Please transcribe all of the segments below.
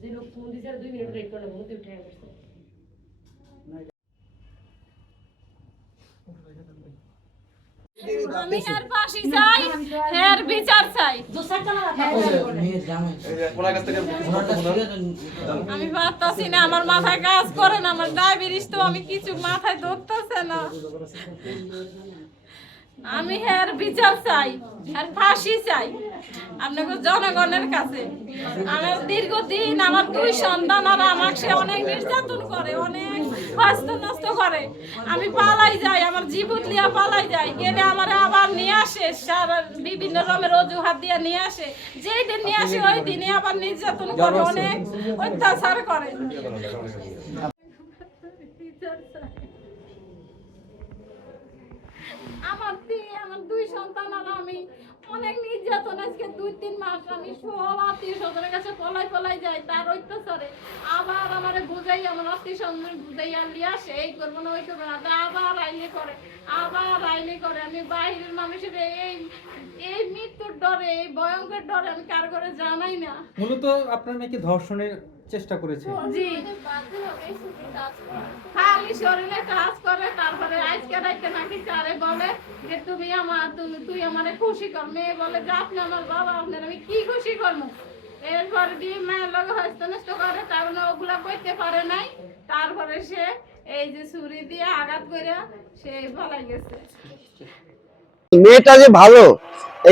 যে লোক ফোন দিছে 2 মিনিট ওয়েট করলে মুতে উঠে গেছে। আমি আর ফাঁসি চাই, এর বিচার চাই। আমি পারতাছি না, আমার মাথায় কাজ করে না, আমার ডায়াবেটিস তো, আমি কিছু মাথায় ধরতেছে না। আমি এর বিচার চাই, এর ফাঁসি চাই আপনাকে জনগণের কাছে। আমার দীর্ঘদিন আমার 2 সন্তান আর আমাকে সে অনেক নির্যাতন করে, অনেক স্বাস্থ্য নষ্ট করে। আমি পালাই যাই, আমার জীবন দিয়া পালাই যাই, গেলে আমার আবার নিয়ে আসে, বিভিন্ন রকমের অজুহাত দিয়ে নিয়ে আসে। যেই দিন নিয়ে আসে ওই দিনে আবার নির্যাতন করে, অনেক অত্যাচার করে। আমার 2 সন্তান আর আমি অনেক নির্যাতন, আজকে 2-3 মাস আমি সব আত্মীয় স্বজনের কাছে পলাই যাই তার অত্যাচারে। আবার আমারে বুঝাই, আমার আত্মীয় স্বজন বুঝাই আর লিয়ে আসে, এই করবো না ওই করবো না, আবার আইলে করে। আমি বাইরের মানুষের এই মৃত্যুর ডরে, এই ভয়ঙ্কর ডরে আমি কার করে জানাই না। মূলত আপনার মেয়েকে ধর্ষণের চেষ্টা করেছে। জি, খালি শরীরে কাজ করে, তারপরে আজকে রাইতে নাকি কারে বলে যে তুই আমারে খুশি কর। মেয়ে বলে যে আপনি আমার বাবা, আপনার আমি কি খুশি করবো। এরপরে দিয়ে মেয়ের লোক হস্ত নষ্ট করে, তারপরে ওগুলা করতে পারে নাই। তারপরে সে এই যে ছুরি দিয়ে আঘাত করে সে পালাই গেছে। মেয়েটা যে ভালো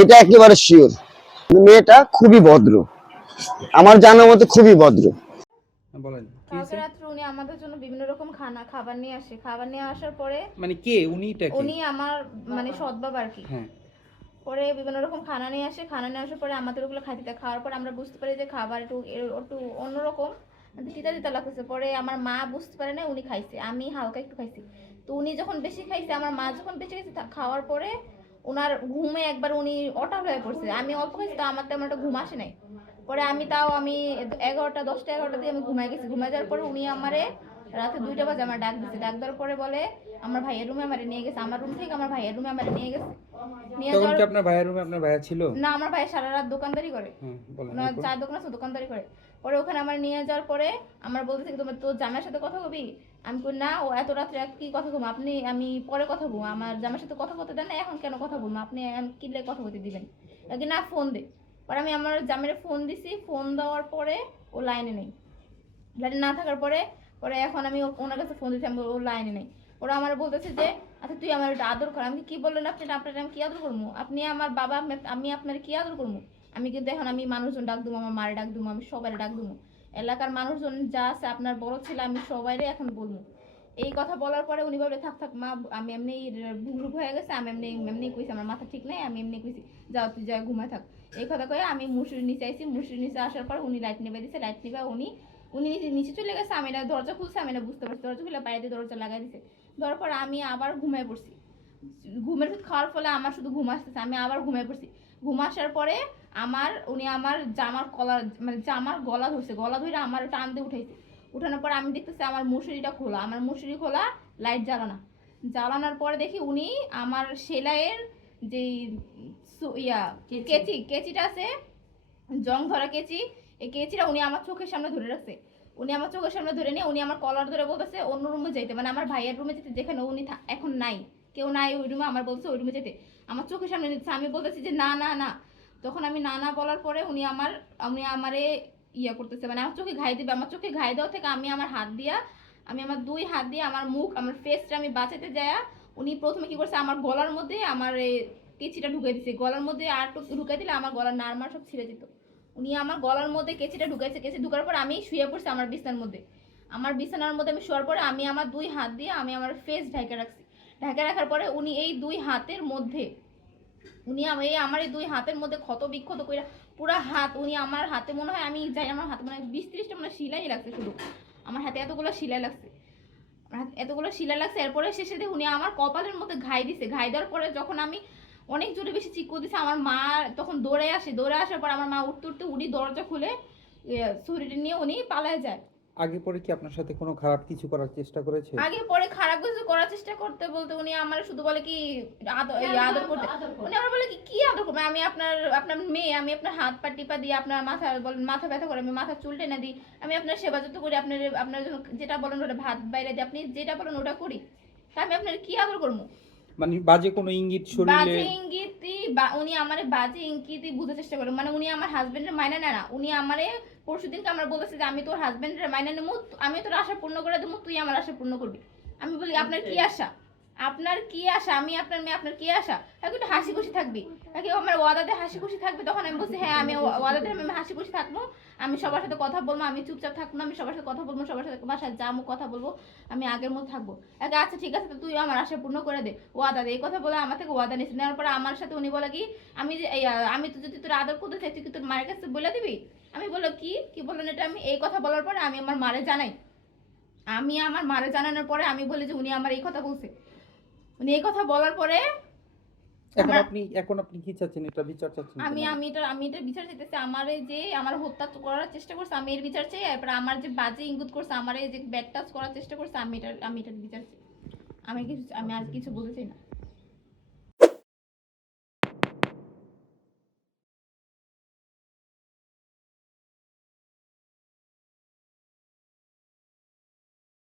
এটা একেবারে শিওর, মেয়েটা খুবই ভদ্র, আমার জানার মতে খুবই ভদ্র। বলেন কালকে রাত্রে উনি আমাদের জন্য বিভিন্ন রকম খাবার নিয়ে আসে। খাবার নিয়ে আসার পরে মানে কে উনিটা? কি উনি আমার মানে সৎ বাবা আর কি। হ্যাঁ। পরে বিভিন্ন রকম খানা নিয়ে আসে, খানা নিয়ে আসার পরে আমাদের ওগুলো খাইতে দেয়। খাওয়ার পর আমরা বুঝতে পারি যে খাবার একটু অন্যরকম, তিতা লাগতেছে। পরে আমার মা বুঝতে পারে না, উনি খাইছে, আমি হালকা একটু খাইছি। তো উনি যখন বেশি খাইছে, আমার মা যখন বেশি খাইছে, খাওয়ার পরে ওনার ঘুমে একবার উনি অটাল হয়ে পড়ছে। আমি অল্প খাইছি, তো আমার তেমন একটা ঘুম আসে নাই। পরে আমি 10টা-11টা দিয়ে আমি ঘুমাই গেছি। ঘুমাই যাওয়ার পরে উনি আমারে রাতে 2টা বাজে আমার ডাক দিচ্ছে। ডাক দেওয়ার পরে বলে আমার ভাইয়ের রুমে আমারে নিয়ে গেছে। আমার রুম থেকে আমার ভাইয়ের রুমে আমারে নিয়ে গেছে। তখন কি আপনার ভাইয়ের রুমে আপনার ভাইয়া ছিল? না, আমার ভাই সারা রাত দোকানদারি করে। ওনার চায়ের দোকান আছে, দোকানদারি করে। পরে ওখানে আমার নিয়ে যাওয়ার পরে আমার বলতেছে তোমার তোর জামাইয়ের সাথে কথা কবি। আমি কই না, ও এত রাত্রে কি কথা বলবো, আমি পরে কথা বলবো, আমার জামাইয়ের সাথে কথা বলতে দেন না, এখন কেন কথা বলবো, আপনি কি লে কথা বলতে দিবেন না, ফোন দে। পরে আমি আমার জামাইয়ের ফোন দিছি। ফোন দেওয়ার পরে ও লাইনে নেই। লাইনে না থাকার পরে এখন আমি ওনার কাছে ফোন দিচ্ছি, ও লাইনে নেই। ওরা আমার বলতেছে যে আচ্ছা তুই আমার আদর কর। আমি কি বললেন আপনি? আপনার আমি কি আদর করবো? আপনি আমার বাবা, আমি আপনার কি আদর করবো? আমি কিন্তু এখন আমি মানুষজন ডাক দেবো, আমার মারে ডাক দেবো, আমি সবাই ডাক দেবো, এলাকার মানুষজন যা আছে, আপনার বড় ছেলে, আমি সবাইরে এখন বলবো। এই কথা বলার পরে উনি বলে থাক মা, আমি এমনি ভুগরুপ হয়ে গেছে, আমি এমনি কইছি, আমার মাথা ঠিক নাই, আমি এমনি কইছি, যাও তুই যা ঘুমায় থাক। এই কথা কয়ে আমি মুসুরি নিচে আইছি। মুসুরি নিচে আসার পর উনি লাইট নেবে দিছে। লাইট নেবে উনি নিচে চলে গেছে। আমি এটা দরজা খুলছে, আমি এটা বুঝতে পারছি। দরজা খুলে বাইরে দরজা লাগাই দিছে। দেওয়ার পর আমি আবার ঘুমায় পড়ছি। ঘুমের খাওয়ার ফলে আমার শুধু ঘুম আসতেছে, আমি আবার ঘুমায় পড়ছি। ঘুম আসার পরে উনি আমার জামার কলার, মানে জামার গলা ধরছে। গলা ধরে আমার টান দিয়ে উঠাইছে। উঠানোর পর আমি দেখতেছি আমার মুসুরিটা খোলা। আমার মুসুরি খোলা, লাইট জ্বালানোর পরে দেখি উনি আমার সেলাইয়ের যে কেচিটা আছে, জং ধরা কেচি, এই কেচিটা উনি আমার চোখের সামনে ধরে রাখছে। উনি আমার চোখের সামনে ধরে নিয়ে উনি আমার কলার ধরে বলতেছে অন্য রুমে যেতে, মানে আমার ভাইয়ের রুমে যেতে, যেখানে উনি এখন নাই, কেউ নাই ওই রুমে। আমার বলছে ওই রুমে যেতে, আমার চোখের সামনে নিচ্ছে। আমি বলতেছি যে না না না। তখন আমি না বলার পরে উনি আমারে করতেছে, মানে আমার চোখে ঘাই দিবে। আমার চোখে ঘাই দেওয়া থেকে আমি আমার 2 হাত দিয়ে আমার মুখ, আমার ফেসটা আমি বাঁচাতে যায়। উনি প্রথমে কি করছে, আমার গলার মধ্যে আমার কেচিটা ঢুকাই দিছে। গলার মধ্যে আর ঢুকাই দিলে আমার গলার নার্মার সব ছিঁড়ে যেত। উনি আমার গলার মধ্যে কেচিটা ঢুকাইছে। কেচি ঢুকার পর আমি শুয়ে পড়ছি আমার বিছানার মধ্যে। আমার বিছানার মধ্যে আমি শোয়ার পরে আমি আমার 2 হাত দিয়ে আমি আমার ফেস ঢাকা রাখছি। ঢাকা রাখার পরে উনি এই 2 হাতের মধ্যে আমার এই 2 হাতের মধ্যে ক্ষত বিক্ষত করে পুরা হাত, উনি আমার হাতে মনে হয় আমি যাই, আমার হাতে মানে 20-30টা মানে সেলাই লাগছে। শুধু আমার হাতে এতগুলো সেলাই লাগছে, এরপরে শেষে উনি আমার কপালের মধ্যে ঘাই দিছে। ঘাই দেওয়ার পরে যখন আমি অনেক জোরে বেশি চিৎকার দিছে, আমার মা তখন দৌড়ে আসার পর আমার মা উঠতে উনি দরজা খুলে ছুরিটা নিয়ে উনি পালায় যায়। আগে পরে কি আপনার সাথে কোনো খারাপ কিছু করার চেষ্টা করেছে? আগে পরে খারাপ কিছু করার চেষ্টা করতে বলতে উনি আমার শুধু বলে কি আদর করতে, উনি আমার বলে কি আদর করবে, আমি আপনার মেয়ে, আমি আপনার হাত পা টিপা দিয়ে আপনার মাথা ব্যথা করে আমি মাথার চুল টেনে দিই, আমি আপনার সেবা যত্ন করি, আপনার যেটা বলেন ওটা ভাত বাইরে দিই, আপনি যেটা বলেন ওটা করি, তা আমি আপনার কি আদর করবো? মানে বাজে কোনো ইঙ্গিত শরীরে? বাজে ইঙ্গিতই উনি আমার বাজে ইঙ্গিতই বুঝার চেষ্টা করে, মানে উনি আমার হাজবেন্ডের মাইনা নেয় না। উনি আমারে পরশুদিনকে আমার বলেছে যে আমি তোর হাজবেন্ডের মাইনা নেবো, আমি তোর আশা পূর্ণ করে দেবো, তুই আমার আশা পূর্ণ করবি। আমি বলি আপনার কি আশা, আপনার কি আশা, আমি আপনার মেয়ে, আপনার কি আশা? একটু হাসি খুশি থাকবি, আমার ওয়াদাতে হাসি খুশি থাকবে। তখন আমি বলছি হ্যাঁ আমি ওয়াদাতে আমি হাসি খুশি থাকবো, আমি সবার সাথে কথা বলবো, আমি চুপচাপ থাকবো না, আমি সবার সাথে কথা বলবো, সবার সাথে বাসায় যাবো, কথা বলবো, আমি আগের মতো থাকবো। আচ্ছা ঠিক আছে, তুই আমার আশা পূর্ণ করে দে, ওয়াদা দে। এই কথা বলে আমার থেকে ওয়াদা নিয়েছে, নেওয়ার পরে আমার সাথে উনি বলে কি আমি তো যদি তোর আদর করতে চাই তুই কি তোর মায়ের কাছে বলে দিবি? আমি বললো কি বললেন এটা? আমি এই কথা বলার পরে আমি আমার মারে জানাই, আমি আমার মারে জানানোর পরে আমি বলি যে উনি আমার এই কথা বলছে। উনি এই কথা বলার পরে এখন আপনি কি চাচ্ছেন? এটা বিচার চাচ্ছেন? আমি এটা বিচার চাইতেছি। আমার হত্যা করার চেষ্টা করছে, আমি এর বিচার চাই। এরপর আমার যে বাজে ইঙ্গিত করছে, আমার যে ব্যাড টাচ করার চেষ্টা করছে, আমি এটার বিচার চাই। আমি আর কিছু বলতে চাই না।